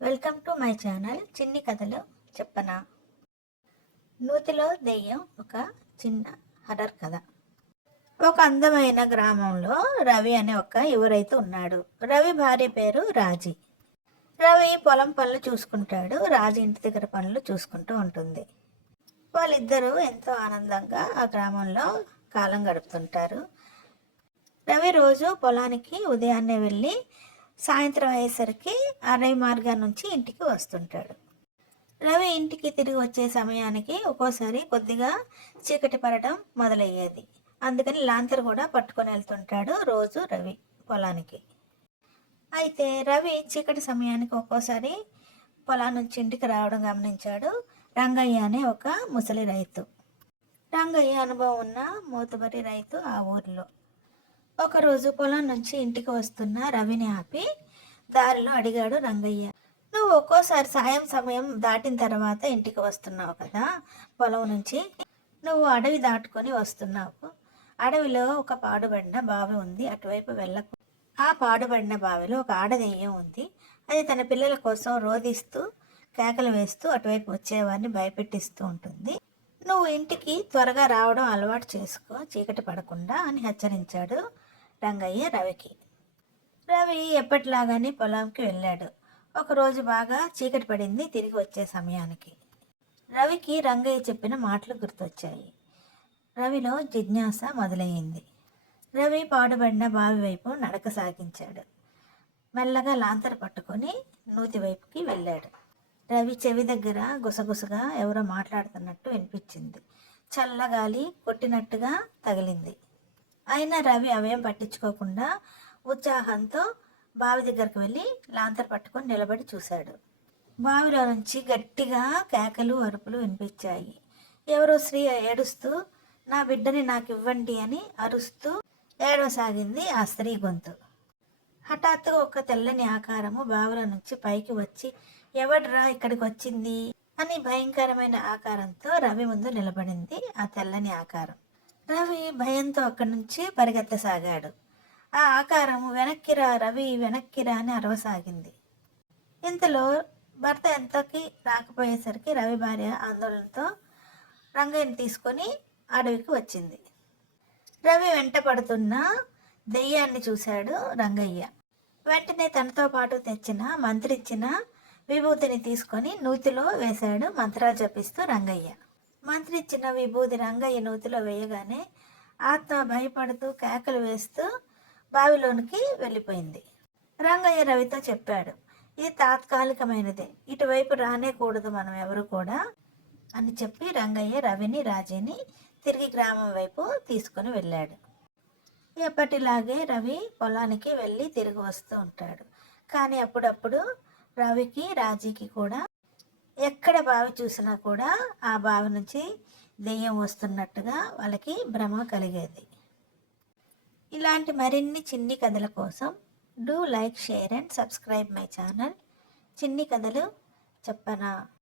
Welcome to my channel చిన్ని కథలు చెప్పనా. నూతిలో దెయ్యం ఒక చిన్న హర్రర్ కథ. ఒక అందమైన గ్రామంలో రవి అనే ఒక యువ రైతు ఉన్నాడు. రవి భార్య పేరు రాజీ. రవి పొలం పనులు చూసుకుంటాడు, రాజీ ఇంటి దగ్గర పనులు చూసుకుంటూ ఉంటుంది. వాళ్ళిద్దరూ ఎంతో ఆనందంగా ఆ గ్రామంలో కాలం గడుపుతుంటారు. రవి రోజు పొలానికి ఉదయాన్నే వెళ్ళి సాయంత్రం అయ్యేసరికి అడవి మార్గం నుంచి ఇంటికి వస్తుంటాడు. రవి ఇంటికి తిరిగి వచ్చే సమయానికి ఒక్కోసారి కొద్దిగా చీకటి పడటం మొదలయ్యేది. అందుకని లాంతర్ కూడా పట్టుకొని వెళ్తుంటాడు రోజు రవి పొలానికి. అయితే రవి చీకటి సమయానికి ఒక్కోసారి పొలం నుంచి ఇంటికి రావడం గమనించాడు రంగయ్య అనే ఒక ముసలి రైతు. రంగయ్య అనుభవం ఉన్న మూతబరి రైతు ఆ ఊరిలో. ఒకరోజు పొలం నుంచి ఇంటికి వస్తున్న రవిని ఆపి దారిలో అడిగాడు రంగయ్య, నువ్వు ఒక్కోసారి సాయం సమయం దాటిన తర్వాత ఇంటికి వస్తున్నావు కదా పొలం నుంచి, నువ్వు అడవి దాటుకొని వస్తున్నావు. అడవిలో ఒక పాడుబడిన బావి ఉంది, అటువైపు వెళ్ళకు. ఆ పాడుబడిన బావిలో ఒక ఆడదెయ్యం ఉంది. అది తన పిల్లల కోసం రోదిస్తూ కేకలు వేస్తూ అటువైపు వచ్చేవారిని భయపెట్టిస్తూ ఉంటుంది. నువ్వు ఇంటికి త్వరగా రావడం అలవాటు చేసుకో, చీకటి పడకుండా అని హెచ్చరించాడు రంగయ్య రవికి. రవి ఎప్పటిలాగానే పొలంకి వెళ్ళాడు. ఒకరోజు బాగా చీకటి పడింది. తిరిగి వచ్చే సమయానికి రవికి రంగయ్య చెప్పిన మాటలు గుర్తొచ్చాయి. రవిలో జిజ్ఞాస మొదలయ్యింది. రవి పాడుబడిన బావి వైపు నడక సాగించాడు. మెల్లగా లాంతర్ పట్టుకొని నూతి వైపుకి వెళ్ళాడు. రవి చెవి దగ్గర గుసగుసగా ఎవరో మాట్లాడుతున్నట్టు వినిపించింది. చల్లగాలి కొట్టినట్టుగా తగిలింది. అయినా రవి అవేం పట్టించుకోకుండా ఉత్సాహంతో బావి దగ్గరకు వెళ్ళి లాంతర్ పట్టుకొని నిలబడి చూశాడు. బావిలో నుంచి గట్టిగా కేకలు అరుపులు వినిపించాయి. ఎవరో స్త్రీ ఏడుస్తూ నా బిడ్డని నాకు ఇవ్వండి అని అరుస్తూ ఏడవసాగింది ఆ స్త్రీ గొంతు. హఠాత్తుగా ఒక తెల్లని ఆకారము బావిలో నుంచి పైకి వచ్చి ఎవడ్రా ఇక్కడికి వచ్చింది అని భయంకరమైన ఆకారంతో రవి ముందు నిలబడింది ఆ తెల్లని ఆకారం. రవి భయంతో అక్కడి నుంచి పరిగెత్తసాగాడు. ఆ ఆకారం వెనక్కిరా రవి వెనక్కిరా అని అరవసాగింది. ఇంతలో భర్త ఎంతకి రాకపోయేసరికి రవి భార్య ఆందోళనతో రంగయ్యని తీసుకొని అడవికి వచ్చింది. రవి వెంట పడుతున్న దెయ్యాన్ని చూశాడు రంగయ్య. వెంటనే తనతో పాటు తెచ్చిన మంత్రిచ్చిన విభూతిని తీసుకొని నూతిలో వేశాడు మంత్రాలు జపిస్తూ రంగయ్య. మంత్రిచ్చిన విభూతి రంగయ్య నూతిలో వేయగానే ఆత్మ భయపడుతూ కేకలు వేస్తూ బావిలోనికి వెళ్ళిపోయింది. రంగయ్య రవితో చెప్పాడు, ఇది తాత్కాలికమైనదే, ఇటువైపు రానే కూడదు మనం ఎవరు కూడా అని చెప్పి రంగయ్య రవిని రాజీని తిరిగి గ్రామం వైపు తీసుకుని వెళ్ళాడు. ఎప్పటిలాగే రవి పొలానికి వెళ్ళి తిరిగి వస్తూ ఉంటాడు. కానీ అప్పుడప్పుడు రవికి రాజీకి కూడా ఎక్కడ బావి చూసినా కూడా ఆ బావి నుంచి దెయ్యం వస్తున్నట్టుగా వాళ్ళకి భ్రమ కలిగేది. ఇలాంటి మరిన్ని చిన్ని కథల కోసం do like, share and subscribe my channel చిన్ని కథలు చెప్పనా.